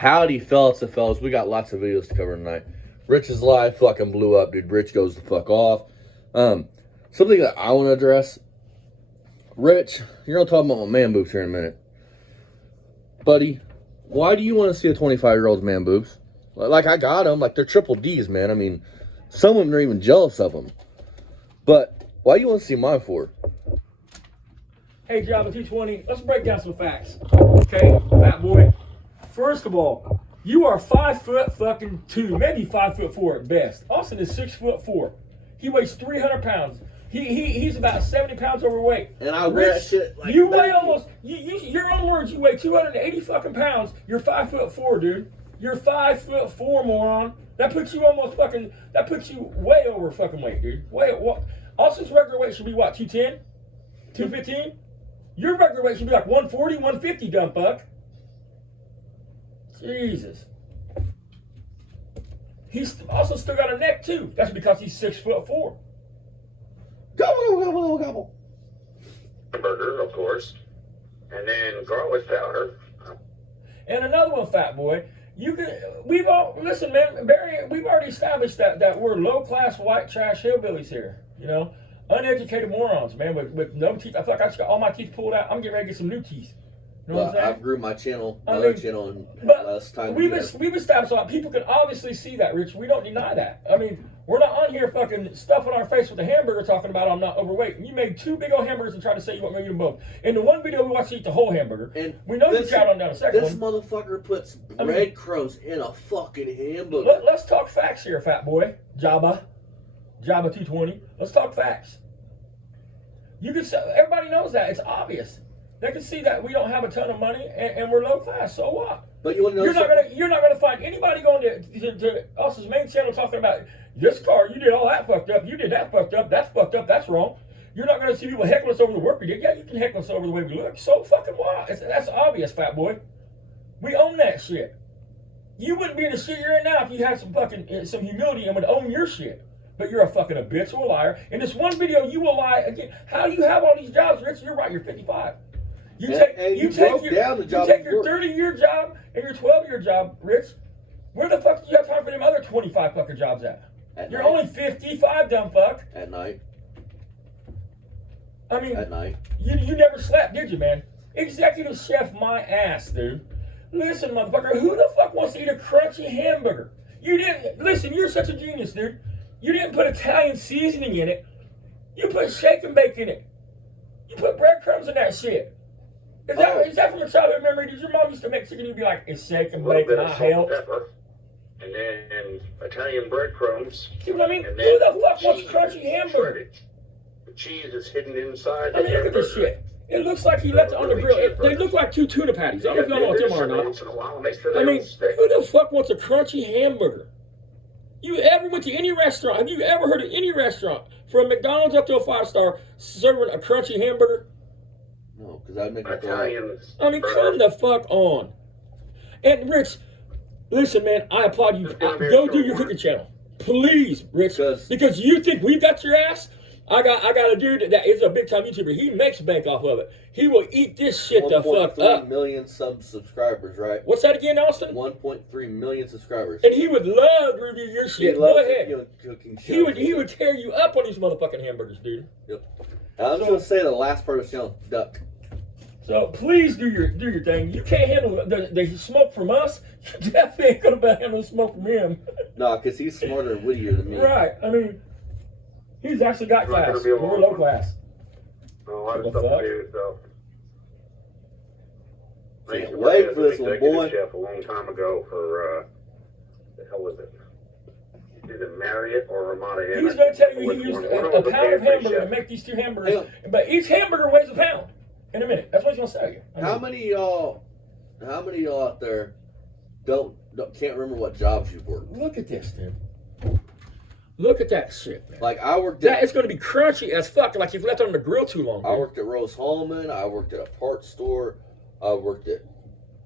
Howdy, fellas and fellas. We got lots of videos to cover tonight. Rich's live fucking blew up, dude. Rich goes the fuck off. Something that I want to address. Rich, you're going to talk about my man boobs here in a minute. Buddy, why do you want to see a 25-year-old's man boobs? Like, I got them. Like, they're triple D's, man. I mean, some women are even jealous of them. But why do you want to see mine for? Hey, jabba220, let's break down some facts. Okay, fat boy. First of all, you are 5'2", maybe 5'4" at best. Austin is 6'4". He weighs 300 pounds. He's about 70 pounds overweight. And I wear that shit like you weigh almost. Your own words. You weigh 280 fucking pounds. You're 5'4", dude. You're 5'4", moron. That puts you almost fucking. That puts you way over fucking weight, dude. What? Austin's regular weight should be what? 210, 215. Your regular weight should be like 140, 150, dumb fuck. Jesus. He's also still got a neck too. That's because he's 6'4". Gobble, gobble, gobble. Burger, of course, and then garlic powder. And another one, fat boy. Listen, man, Barry. We've already established that we're low class white trash hillbillies here. You know, uneducated morons, man, with no teeth. I feel like I just got all my teeth pulled out. I'm getting ready to get some new teeth. You know what I'm saying? I've grew my channel, other channel, in last time. We've established a lot. People can obviously see that, Rich. We don't deny that. I mean, we're not on here fucking stuffing our face with a hamburger talking about I'm not overweight. And you made 2 big old hamburgers and tried to say you want me to eat them both. In the one video, we watched you eat the whole hamburger. And we know you tried on down a second This motherfucker puts breadcrumbs in a fucking hamburger. Let's talk facts here, fat boy. Jabba220. Let's talk facts. You can say, everybody knows that. It's obvious. They can see that we don't have a ton of money and we're low class. So what? But you want to know you're not gonna find anybody going to Austin's main channel talking about this car. You did all that fucked up. You did that fucked up. That's fucked up. That's wrong. You're not gonna see people heckle us over the work we did. Yeah, you can heckle us over the way we look. So fucking what? That's obvious, fat boy. We own that shit. You wouldn't be in the shit you're in now if you had some fucking some humility and would own your shit. But you're a fucking habitual liar. In this one video, you will lie again. How do you have all these jobs, Rich? You're right. You're 55. You take your 30-year job and your 12-year job, Rich. Where the fuck do you have time for them other 25 fucking jobs at? You're only 55, dumb fuck. At night. I mean, at night. You never slept, did you, man? Executive chef my ass, dude. Listen, motherfucker, who the fuck wants to eat a crunchy hamburger? You didn't, listen, you're such a genius, dude. You didn't put Italian seasoning in it. You put shake and bake in it. You put breadcrumbs in that shit. Is that from a childhood memory? Did your mom used to make chicken and you'd be like, it's shake and bake and I help? And then Italian breadcrumbs. See what I mean? Who the fuck wants crunchy hamburger? The cheese is hidden inside. I mean, look at this shit. It looks like he left it on the grill. They look like 2 tuna patties. I don't know if y'all know what them are or not. I mean, who the fuck wants a crunchy hamburger? You ever went to any restaurant? Have you ever heard of any restaurant, from McDonald's up to a 5-star, serving a crunchy hamburger? No, because I'd make it. I mean, come the fuck on. And Rich, listen, man, I applaud you. Go do your cooking channel, please, Rich, because you think we've got your ass. I got a dude that is a big time YouTuber. He makes bank off of it. He will eat this shit the fuck up. 1.3 million subscribers, right? What's that again, Austin? 1.3 million subscribers. And he would love to review your shit. Go ahead. He would tear you up on these motherfucking hamburgers, dude. Yep. I was gonna say the last part of the channel, duck. So please do your thing. You can't handle the smoke from us. You definitely ain't gonna handle the smoke from him. No, because he's smarter and wittier than me. Right. I mean, he's actually got class. We're low class. A lot of stuff to do, so. Can't wait for this one, boy. Chef a long time ago for the hell was it? Either Marriott or Ramada Inn. He's gonna tell you he used a pound of hamburger to make these 2 hamburgers, but each hamburger weighs a pound. In a minute, that's what he's gonna tell you. How many of y'all out there can't remember what jobs you've worked? Look at this, dude. Look at that shit, man. Like I worked at... It's gonna be crunchy as fuck, like you've left it on the grill too long. I worked at Rose Holman, I worked at a parts store, I worked at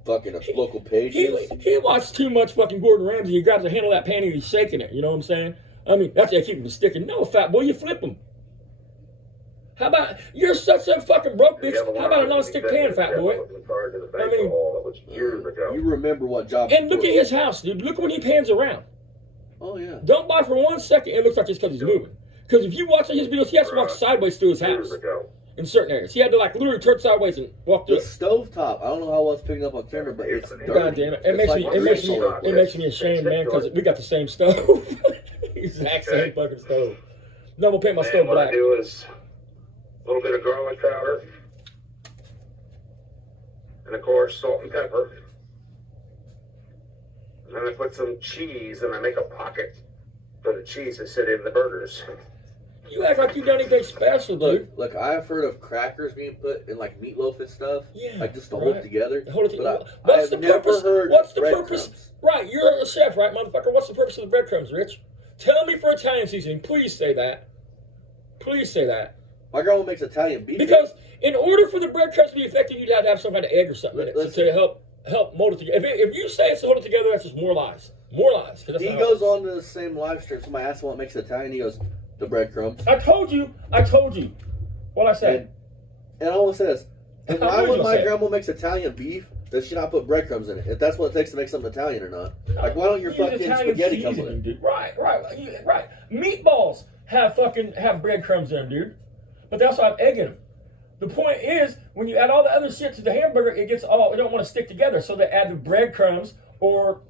fucking a local Patience. He watched too much fucking Gordon Ramsay. You got to handle that pan and he's shaking it, you know what I'm saying? I mean, that's how you keep him sticking. No, fat boy, you flip him. How about, you're such a fucking broke bitch. How about a non-stick pan, fat boy? I mean, You remember what job? and look at his house, dude. Look when he pans around. Oh yeah. Don't buy for 1 second. It looks like it's because he's moving. Because if you watch his videos, he has to walk sideways through his house in certain areas. He had to like literally turn sideways and walk through The stovetop. I don't know how well it's picking up on camera, but it's dirty. God damn it! It makes me ashamed, man, because we got the same stove, exact same fucking stove. No, we'll paint my stove What I black. do is a little bit of garlic powder, and of course salt and pepper. And then I put some cheese, and I make a pocket for the cheese to sit in the burgers. You act like you done anything special, dude. Look, I've heard of crackers being put in like meatloaf and stuff. Yeah, like just to hold it together. Hold it But together. I What's have the never purpose? heard What's the purpose? breadcrumbs. Right, you're a chef, right, motherfucker? What's the purpose of the breadcrumbs, Rich? Tell me for Italian seasoning. Please say that. Please say that. My grandma makes Italian beef. Because in order for the breadcrumbs to be effective, you'd have to have some kind of egg or something in it to help mold it together. If you say it's to hold it together, that's just more lies. More lies. He goes on to the same live stream. Somebody asks him what makes it Italian. He goes, the breadcrumbs. I told you. What I said. And I always says, and I why knew when you my said. grandma makes Italian beef, does she not put breadcrumbs in it? If that's what it takes to make something Italian or not. Like, why don't your Use fucking Italian spaghetti come seasoning, with it? dude. Right. Meatballs have breadcrumbs in them, dude. But they also have egg in them. The point is, when you add all the other shit to the hamburger, it don't want to stick together. So they add the breadcrumbs, or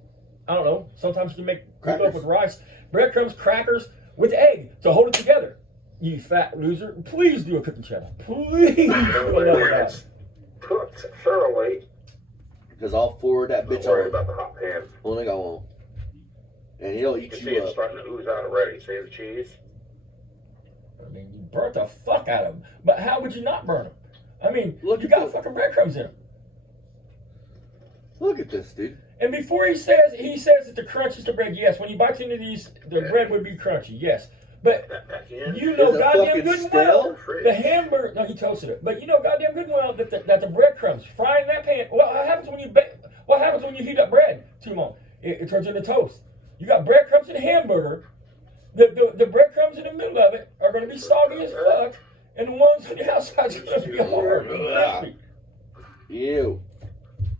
I don't know. Sometimes you can make meatloaf with rice, breadcrumbs, crackers with egg to hold it together. You fat loser! Please do a cooking channel, please. When it's cooked thoroughly, Because I'll forward that don't bitch worry on. about the hot pan. Only I won't. And he'll You eat see you it's up. starting to ooze out already. See the cheese? I mean, you burnt the fuck out of them. But how would you not burn them? I mean, Look you at got this. fucking breadcrumbs in them. Look at this, dude. And before he says that the crunch is the bread, yes. When he bites into these, the bread would be crunchy, yes. But Back in. you know Is it goddamn fucking good and stale? well, the hamburger, no, he toasted it. But you know goddamn good and well that the breadcrumbs, frying that pan, what happens when you heat up bread too long? It turns into toast. You got breadcrumbs in a hamburger. The breadcrumbs in the middle of it are going to be soggy as fuck, and the ones on the outside are going to be hard and crispy. Ew.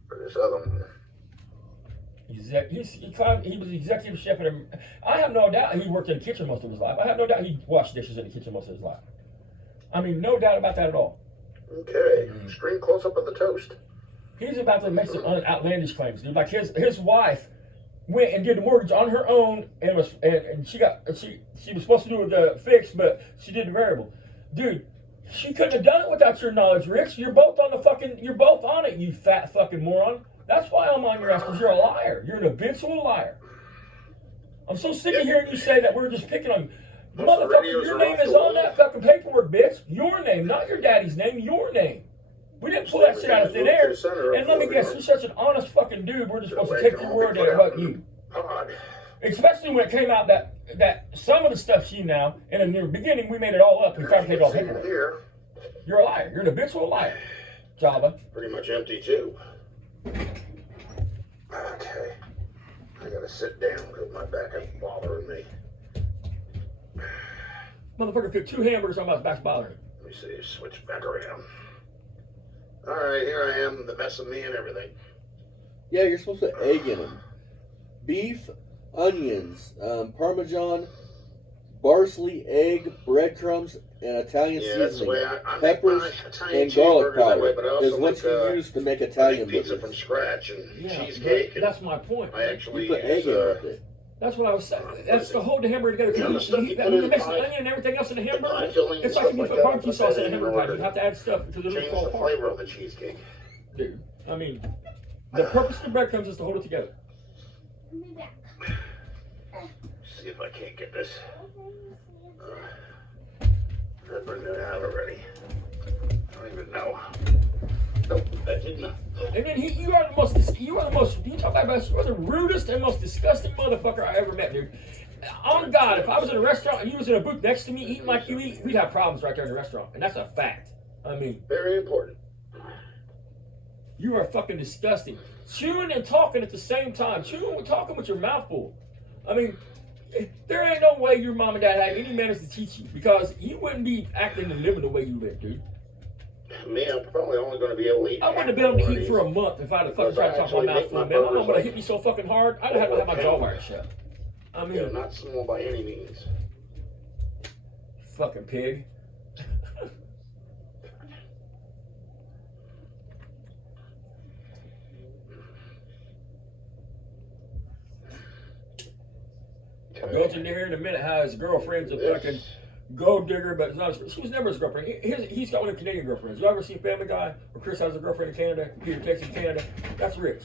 For this other one. He was the executive chef at I have no doubt he worked in the kitchen most of his life. I have no doubt he washed dishes in the kitchen most of his life. I mean, no doubt about that at all. Okay. Extreme close up of the toast. He's about to make some outlandish claims, dude. Like his wife went and did the mortgage on her own and she was supposed to do the fixed, but she did the variable. Dude, she couldn't have done it without your knowledge, Rich. You're both on it, you fat fucking moron. That's why I'm on your ass, because you're a liar. You're an habitual liar. I'm so sick of hearing you say that we're just picking on you. Motherfucker, your name is on that fucking paperwork, bitch. Your name, not your daddy's name, your name. We didn't pull that shit out of thin air. And let me guess, you're such an honest fucking dude, we're just supposed to take your word there about you. Especially when it came out that some of the stuff she now, and in the beginning, we made it all up and fabricated all the paperwork. You're a liar. You're an habitual liar, Jabba. Pretty much empty too. Okay. I gotta sit down because my back is bothering me. Motherfucker cooked 2 hamburgers on my back's bothering me. Let me see, switch back around. Alright, here I am, the mess of me and everything. Yeah, you're supposed to egg in them. Beef, onions, Parmesan, parsley, egg, breadcrumbs, and Italian That's the seasoning. way I make Peppers my Italian and garlic cheeseburgers that powder way, but I also is what make, you use to make I Italian make pizza burgers. from scratch and Yeah, cheesecake. but that's my point. I actually You put egg in with it. That's what I was saying. That's to hold the hamburger together. Yeah, the stuff When you you put in mix the pie- onion and everything else in the hamburger, pie filling and it's like stuff if you like put that, barbecue put sauce that in a in hamburger. order You have to add stuff because it'll change fall the apart. flavor of the cheesecake. Dude, I mean, the purpose of the breadcrumbs is to hold it together. See if I can't get this. I've burned it out already. I don't even know. Nope, that did not. And then you are the rudest and most disgusting motherfucker I ever met, dude. On God, if I was in a restaurant and you was in a booth next to me eating like you eat, we'd have problems right there in the restaurant. And that's a fact. I mean, Very important. you are fucking disgusting. Chewing and talking at the same time. Chewing and talking with your mouth full. I mean, There ain't no way your mom and dad had any manners to teach you because you wouldn't be acting and living the way you live, dude. Me, I'm probably only going to be able to eat. I wouldn't have been able to eat for a month if I'd have fucking tried to talk my mouth full, man. My mom would have hit me so fucking hard, I'd have had to have my jaw wired shut. I mean, Yeah, not small by any means. fucking pig. Go to here in a minute how his girlfriend's a fucking gold digger, but it's not she was never his girlfriend. He's got one of the Canadian girlfriends. You ever see Family Guy where Chris has a girlfriend in Canada, Peter takes in Canada? That's Rich.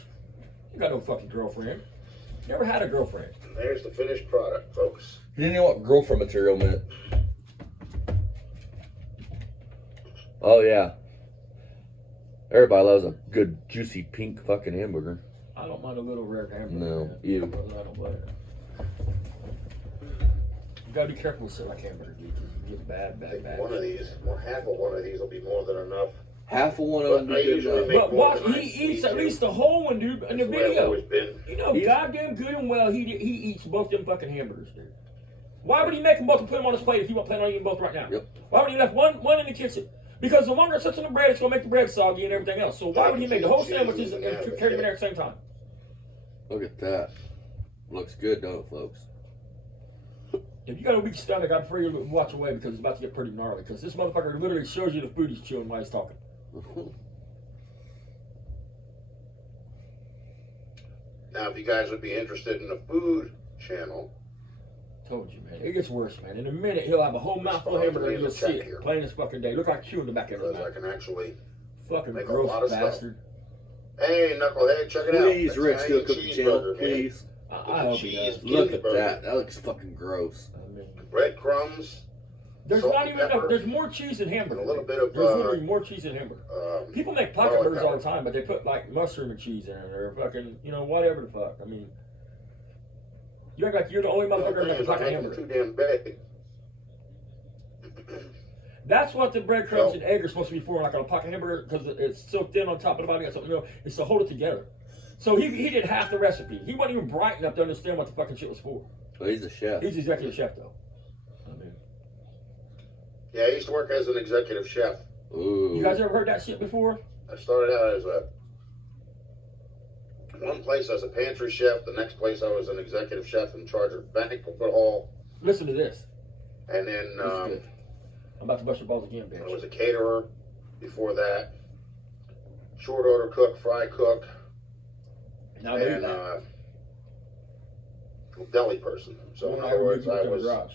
You got no fucking girlfriend. Never had a girlfriend. There's the finished product, folks. You didn't know what girlfriend material meant. Oh yeah. Everybody loves a good juicy pink fucking hamburger. I don't mind a little rare hamburger. No, you. I don't mind it. You gotta be careful with shit like hamburger because you get bad. One of these, or half of one of these will be more than enough. Half of one of them But I be good usually enough. make But more watch, than he I eats need at to. least the whole one, dude, in the That's the way I've video. always been. You know, goddamn good and well, he eats both them fucking hamburgers, dude. Why would he make them both and put them on his plate if he won't plan on eating both right now? Yep. Why would he left one in the kitchen? Because the longer it sits in the bread, it's gonna make the bread soggy and everything else. So why would he make the whole sandwiches and carry them in there at the same time? Look at that. Looks good, don't it, folks? If you got a weak stomach, I prefer you to watch away because it's about to get pretty gnarly. Because this motherfucker literally shows you the food he's chewing while he's talking. Now, if you guys would be interested in a food channel, Told you, man. It gets worse, man. In a minute, he'll have a whole mouthful of hamburger and you'll see it. Here. Plain as fucking day. Look like chewing the back end of because the I mouth. can actually. Fucking make a lot of gross stuff. bastard. Hey, knucklehead, check it out. Please, That's Rich, do a Italian cooking channel, cheeseburger, man. please. I hope he does. Look at that. That looks fucking gross. I mean, Breadcrumbs, there's salt not and even enough. pepper, There's more cheese than hamburger. and a little bit of, There's literally more cheese than hamburger. People make pocket garlic burgers all the powder. time, but they put like mushroom and cheese in it or fucking, you know, whatever the fuck. I mean, you act like you're the only motherfucker that The can thing pocket is, I hamburger. make them too damn big. That's what the breadcrumbs Oh. and egg are supposed to be for, like on a pocket hamburger, because it's so thin on top of the body. Got something, you know, it's to hold it together. So he did half the recipe. He wasn't even bright enough to understand what the fucking shit was for. Well, he's a chef. He's the executive chef, though. I mean, Yeah, I used to work as an executive chef. Ooh. you guys ever heard that shit before? I started out as one place as a pantry chef. The next place I was an executive chef in charge of banquet hall. Listen to this. And then This is good. I'm about to bust your balls again, I bitch. was a caterer before that. Short order cook, fry cook, Now I do and that. deli person. So in When other words, worked I in the was garage.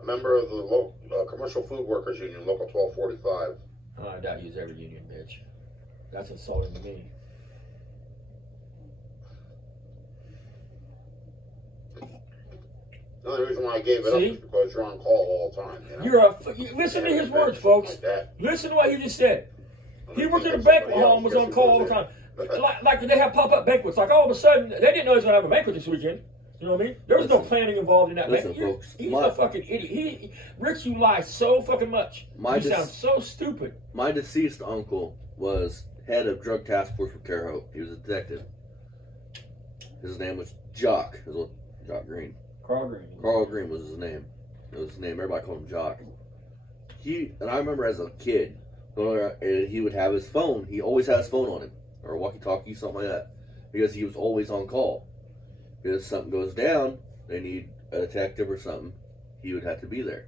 a member of the local Commercial Food Workers Union, Local 1245. I doubt you use every union, bitch. That's insulting to me. The only reason why I gave it up See? is because you're on call all the time. You know? Listen to his words, Something folks. like that. Listen to what he just said. He worked at a Somebody banquet hall else and was gets on it call all goes the time. in. Like they have pop-up banquets. Like all of a sudden, they didn't know he was going to have a banquet this weekend. You know what I mean? There was no planning involved in that Listen, banquet. folks, He's my- a fucking idiot. Rich, you lie so fucking much. My You dis- sound so stupid. My deceased uncle was head of drug task force for Terre Haute. He was a detective. His name was Jock. Jock Green. Carl Green. Carl Green was his name. It was his name. Everybody called him Jock. And I remember as a kid, he would have his phone. He always had his phone on him, or a walkie-talkie, something like that, because he was always on call. Because something goes down, they need a detective or something, he would have to be there.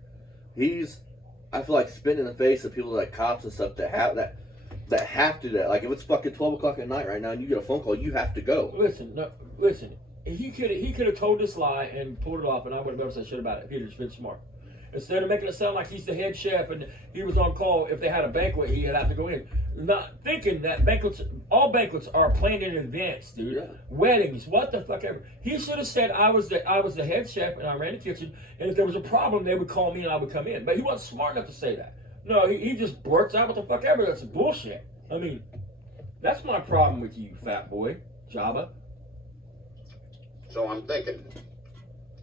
I feel like spitting in the face of people like cops and stuff that have to do that. Like if it's fucking 12 o'clock at night right now and you get a phone call, you have to go. Listen. He could have told this lie and pulled it off, and I wouldn't have ever said shit about it if he'd just been smart. Instead of making it sound like he's the head chef and he was on call, if they had a banquet, he'd have to go in. Not thinking that all banquets are planned in advance, dude. Yeah. Weddings, what the fuck ever. He should have said I was the head chef and I ran the kitchen, and if there was a problem, they would call me and I would come in. But he wasn't smart enough to say that. No, he just blurts out what the fuck ever. That's bullshit. I mean, that's my problem with you, fat boy, Jabba. So I'm thinking. What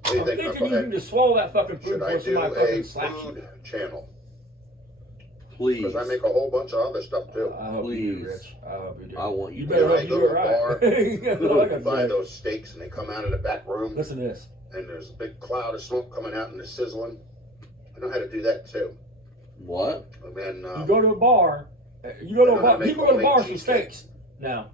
do I'm you think, thinking you Knucklehead? need to swallow that fucking food Should I before do somebody a fucking slaps you. food channel? Please. Because I make a whole bunch of other stuff too. I hope you do, Please. Rich. I hope you do. I want you You to better do hope it. you do it right. Go to a bar, That's all I gotta buy say. those steaks and they come out of the back room. Listen to this. and there's a big cloud of smoke coming out and it's sizzling. I know how to do that too. What? And then You go to a bar. You go to a bar. make People go to homemade bars for cheesecake. steaks. Now,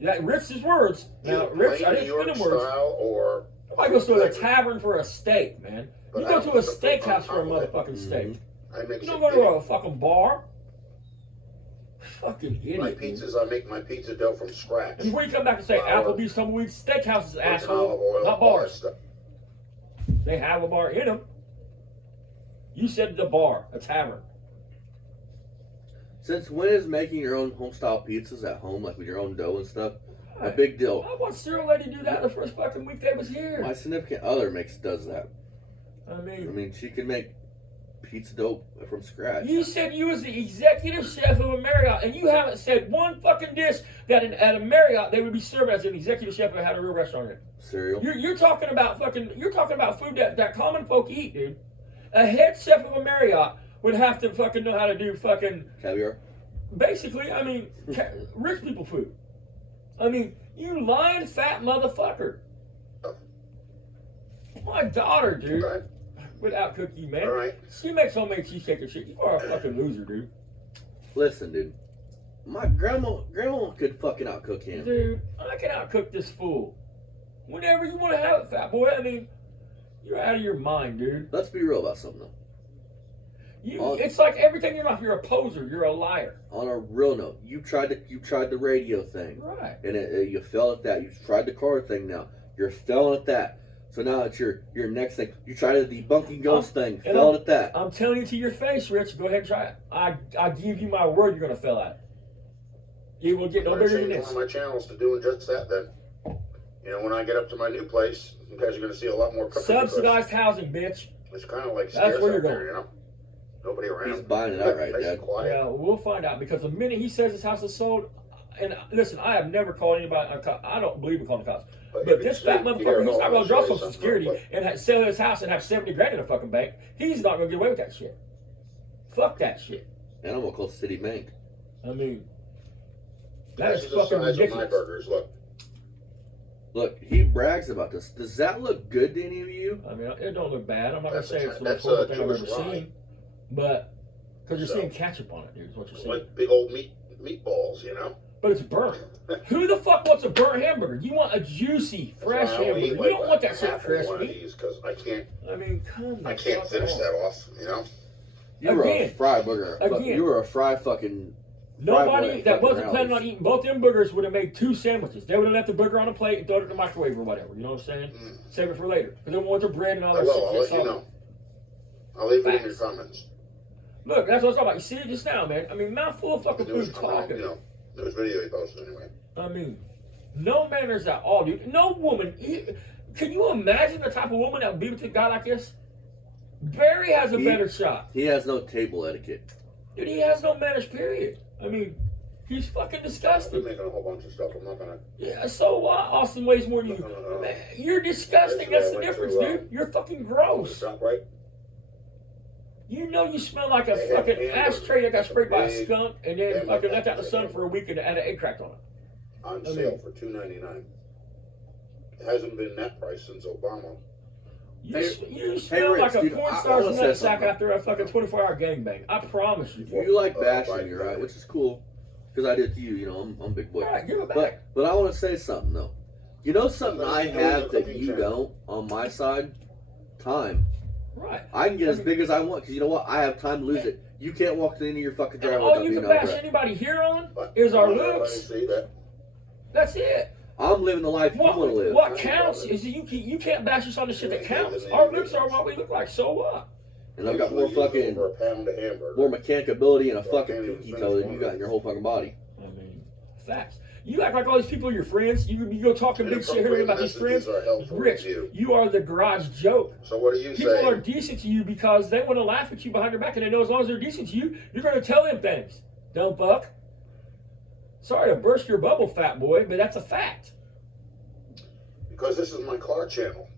that Ritz's words. Now, either Rich, I plain didn't New York spin them words. style or Nobody goes to a tavern for a steak, man. But You I go don't to a put the pork steakhouse for a on top of it. motherfucking steak. I mix You it don't go to big. a fucking bar. Fucking idiot. My man. pizzas, I make my pizza dough from scratch. And before you come back and say Flour, Applebee's, Tumbleweed, steakhouses, Virgin asshole, olive oil, not all that bars. stuff. They have a bar in them. You said the bar, a tavern. Since when is making your own home style pizzas at home, like with your own dough and stuff, a big deal? I watched Cyril Lady do that the first fucking week they was here. My significant other does that. I I mean, mean, she can make pizza dough from scratch. you said you was the executive chef of a Marriott, and you haven't said one fucking dish that at a Marriott they would be serving as an executive chef that had a real restaurant in it. Cereal. You're talking about food that common folk eat, dude. A head chef of a Marriott would have to fucking know how to do fucking Caviar. basically. I mean, rich people food. I mean, you lying fat motherfucker. My daughter, dude, Right? would outcook you, man. All right. She makes homemade cheesecake and shit. You are a fucking loser, dude. Listen, dude. My grandma could fucking outcook him. Dude, I can outcook this fool. Whenever you want to have it, fat boy. I mean, you're out of your mind, dude. Let's be real about something though. It's like everything in your mouth. You're a poser. You're a liar. On a real note, you tried the radio thing, Right. and you failed at that. You tried the car thing. Now you're failing at that. So now it's your next thing. You tried the debunking ghost thing. and Failed at that. I'm telling you to your face, Rich. Go ahead and try it. I give you my word. You're gonna fail at it. You will get no I'm gonna better than change this. one of my channels to doing just that then. You know, when I get up to my new place, you guys are gonna see a lot more cooking. because Subsidized housing, bitch. It's kind of like That's scarce where you're out there, going. you know? Nobody around. He's buying it outright, Nice Dad. and quiet. Yeah, we'll find out because the minute he says his house is sold, and listen, I have never called anybody. I don't believe in calling the cops. But if this you fat sleep, you motherfucker, hear he's not all going to draw this Social noise, Security something and sell his house and have 70 grand in a fucking bank. He's not going to get away with that shit. Fuck that shit. And I'm gonna call City Bank. I mean, This that is is the fucking size of my ridiculous. burgers. Look, Look, he brags about this. Does that look good to any of you? I mean, it don't look bad. I'm not going to say it's the most That's a horrible thing I've ever Jewish rye. seen. But, because you're So- seeing ketchup on it, dude, is what you're seeing. like big old meatballs, you know? But it's burnt. Who the fuck wants a burnt hamburger? You want a juicy, fresh That's why I only hamburger. eat You don't want that half shit of one of crispy. these because I can't Come the fuck finish on. that off, you know? You were a Again. fry burger. Again. You were a fry fucking. Nobody Fried that fucking wasn't planning on Rallies. eating both them burgers would have made 2 sandwiches. They would have left the burger on a plate and thrown it in the microwave or whatever. You know what I'm saying? Mm. Save it for later. Because they don't want their bread and all I that will, shit. I'll to get let you salty. know. I'll leave it in your Facts. comments. Look, that's what I was talking about. You see it just now, man. I mean, mouthful of fucking There was, food talking. there was video he posted anyway. I mean, no manners at all, dude. No woman. Can you imagine the type of woman that would be with a guy like this? Barry has a better shot. He has no table etiquette. Dude, he has no manners, period. I mean, he's fucking I've been disgusting. making a whole bunch of stuff. I'm not gonna. Yeah, so what? Austin weighs more than you. No. Man, you're disgusting. That's the difference, dude. You're fucking gross. Stop right. You know you smell like a They have fucking hamburgers. ashtray that got sprayed by a Big, skunk and they then have fucking like left out in the sun that. for a week and had an egg cracked on it. On I sale mean- for $2.99. It hasn't been that price since Obama. You smell Rich, like a dude, porn I star's wanna say nutsack something. after a fucking 24-hour gangbang. I promise you. You like bashing Biden me, right? did. Which is cool, because I did to you. You know, I'm a big boy. All right, give it back. But I want to say something though. You know something I have that you Cooking don't on my side? Time. Right. I can get as big as I want because you know what? I have time to lose it. You can't walk to the end of your fucking And driveway all without you being can out bash of breath. anybody here on But is our I don't let looks. anybody see that. That's it. I'm living the life you want to live. What counts is you can't bash us on the shit that counts. Our looks are what we look like. So what? And I've got more Usually use fucking over a pound of hamburger. more mechanic ability and a So I fucking can't even pinky finish toe than one you of got in these. your whole fucking body. I mean, facts. You act like all these people are your friends. You go talking big shit here about these friends. Messages are held for Rich, review. you are the garage joke. So what do you People say? are decent to you because they want to laugh at you behind your back, and they know as long as they're decent to you, you're going to tell them things. Dumb fuck. Sorry to burst your bubble, fat boy, but that's a fact. Because this is my car channel.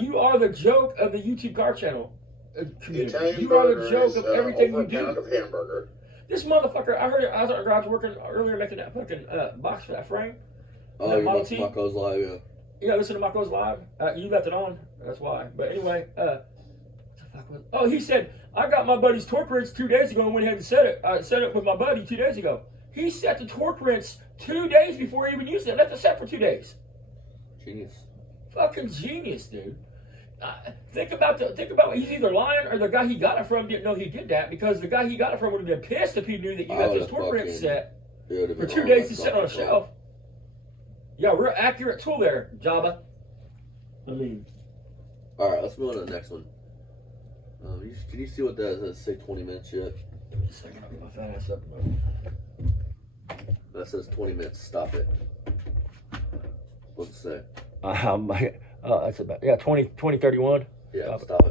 You are the joke of the YouTube car channel The community. Italian You are the burger joke is, of everything over you a pound do. of hamburger. This motherfucker, I heard it. I was at the garage working earlier making that fucking box for that frame. Oh, That you're Model about T? to Bucko's live, yeah. Yeah, listen to Michael's live. You left it on. That's why. But anyway, oh, he said, I got my buddy's torque wrench 2 days ago and went ahead and set it. I set it with my buddy 2 days ago. He set the torque wrench 2 days before he even used it. Left it set for 2 days. Genius. Fucking genius, dude. Think about he's either lying or the guy he got it from didn't know he did that, because the guy he got it from would have been pissed if he knew that you got this torque wrench set for 2 days to sit on a shelf. Yeah, real accurate tool there, Jabba. I mean, all right, let's move on to the next one. Can you see what that is? Does it say 20 minutes yet? Wait a second, I'll get my fat ass up. That says 20 minutes. Stop it. What's it say? That's about 2031. Yeah, stop it.